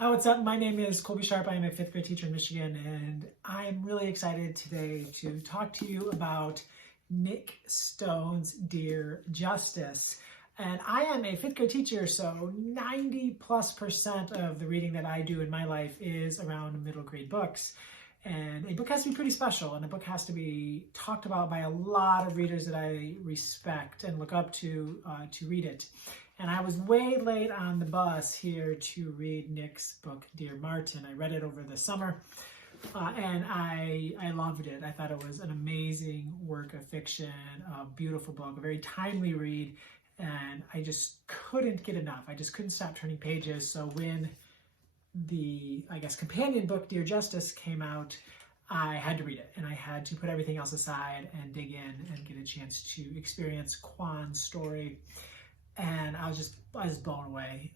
Hi, what's up? My name is Colby Sharp. I am a fifth grade teacher in Michigan, and I'm really excited today to talk to you about Nic Stone's Dear Justice. And I am a fifth grade teacher, so 90+% of the reading that I do in my life is around middle grade books. And a book has to be pretty special, and a book has to be talked about by a lot of readers that I respect and look up to read it. And I was way late on the bus here to read Nic's book, Dear Martin. I read it over the summer, and I loved it. I thought it was an amazing work of fiction, a beautiful book, a very timely read, and I just couldn't get enough. I just couldn't stop turning pages. So when the, companion book, Dear Justice, came out, I had to read it, and I had to put everything else aside and dig in and get a chance to experience Quan's story. And I was blown away.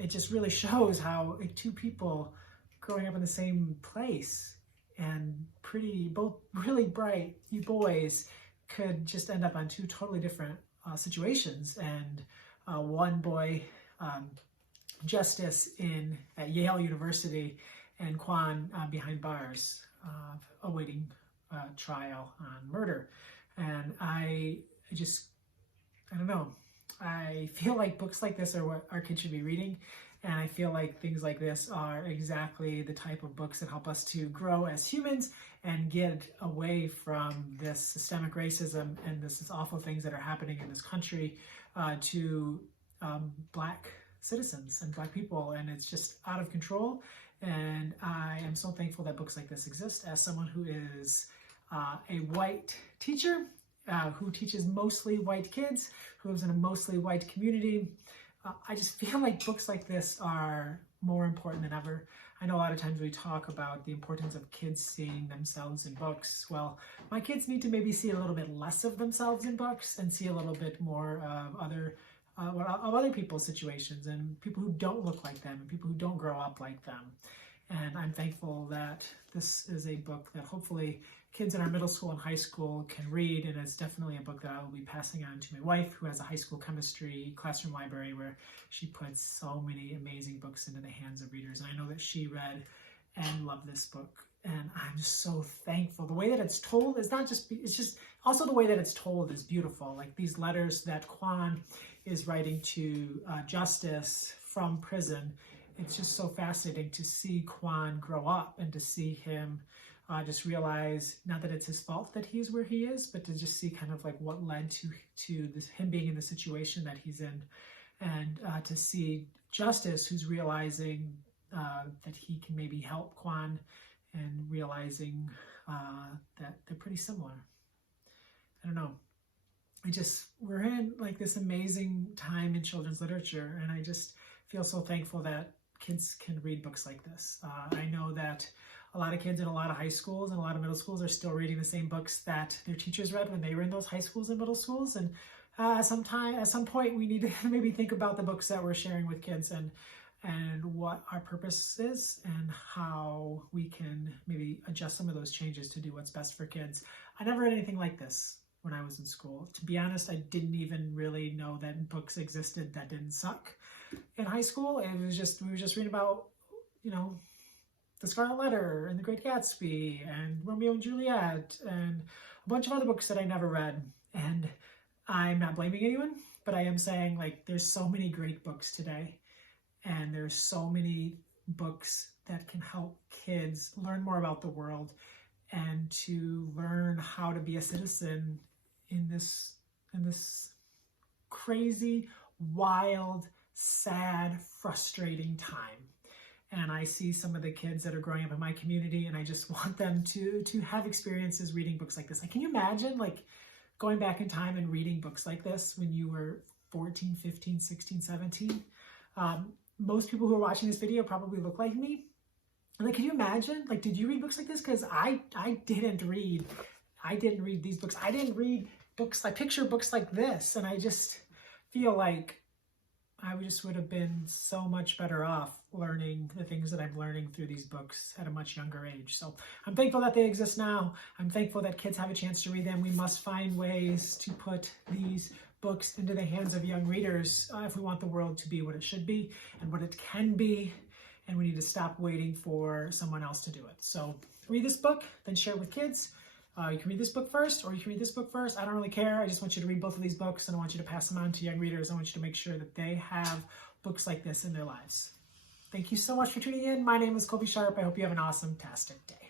It just really shows how two people growing up in the same place and both really bright boys could just end up on two totally different situations. And one boy, Justice at Yale University, and Quan behind bars, awaiting trial on murder. And I don't know. I feel like books like this are what our kids should be reading, and I feel like things like this are exactly the type of books that help us to grow as humans and get away from this systemic racism and this awful things that are happening in this country to Black citizens and Black people, and it's just out of control. And I am so thankful that books like this exist. As someone who is a white teacher, who teaches mostly white kids, who lives in a mostly white community, I just feel like books like this are more important than ever. I know a lot of times we talk about the importance of kids seeing themselves in books. Well, my kids need to maybe see a little bit less of themselves in books and see a little bit more of other people's situations and people who don't look like them and people who don't grow up like them. And I'm thankful that this is a book that hopefully kids in our middle school and high school can read, and it's definitely a book that I will be passing on to my wife, who has a high school chemistry classroom library where she puts so many amazing books into the hands of readers. And I know that she read and loved this book, and I'm just so thankful. The way that it's told is it's just also the way that it's told is beautiful. Like these letters that Quan is writing to Justice from prison. It's just so fascinating to see Quan grow up and to see him just realize not that it's his fault that he's where he is, but to just see kind of like what led to him being in the situation that he's in, and to see Justice, who's realizing that he can maybe help Quan, and realizing that they're pretty similar. I don't know. We're in like this amazing time in children's literature, and I just feel so thankful that kids can read books like this. I know that a lot of kids in a lot of high schools and a lot of middle schools are still reading the same books that their teachers read when they were in those high schools and middle schools. And at some point, we need to maybe think about the books that we're sharing with kids and what our purpose is and how we can maybe adjust some of those changes to do what's best for kids. I never read anything like this when I was in school. To be honest, I didn't even really know that books existed that didn't suck in high school. We were just reading about, The Scarlet Letter and The Great Gatsby and Romeo and Juliet and a bunch of other books that I never read. And I'm not blaming anyone, but I am saying like there's so many great books today, and there's so many books that can help kids learn more about the world and to learn how to be a citizen in this crazy, wild, sad, frustrating time. And I see some of the kids that are growing up in my community, and I just want them to have experiences reading books like this. Like, can you imagine like going back in time and reading books like this when you were 14, 15, 16, 17? Most people who are watching this video probably look like me. And like, can you imagine? Like, did you read books like this? Because I didn't read these books. I didn't read books like picture books like this. And I just feel like I just would have been so much better off learning the things that I'm learning through these books at a much younger age. So I'm thankful that they exist now. I'm thankful that kids have a chance to read them. We must find ways to put these books into the hands of young readers if we want the world to be what it should be and what it can be. and we need to stop waiting for someone else to do it. So read this book, then share it with kids. You can read this book first, or you can read this book first. I don't really care. I just want you to read both of these books, and I want you to pass them on to young readers. I want you to make sure that they have books like this in their lives. Thank you so much for tuning in. My name is Colby Sharp. I hope you have an awesome-tastic day.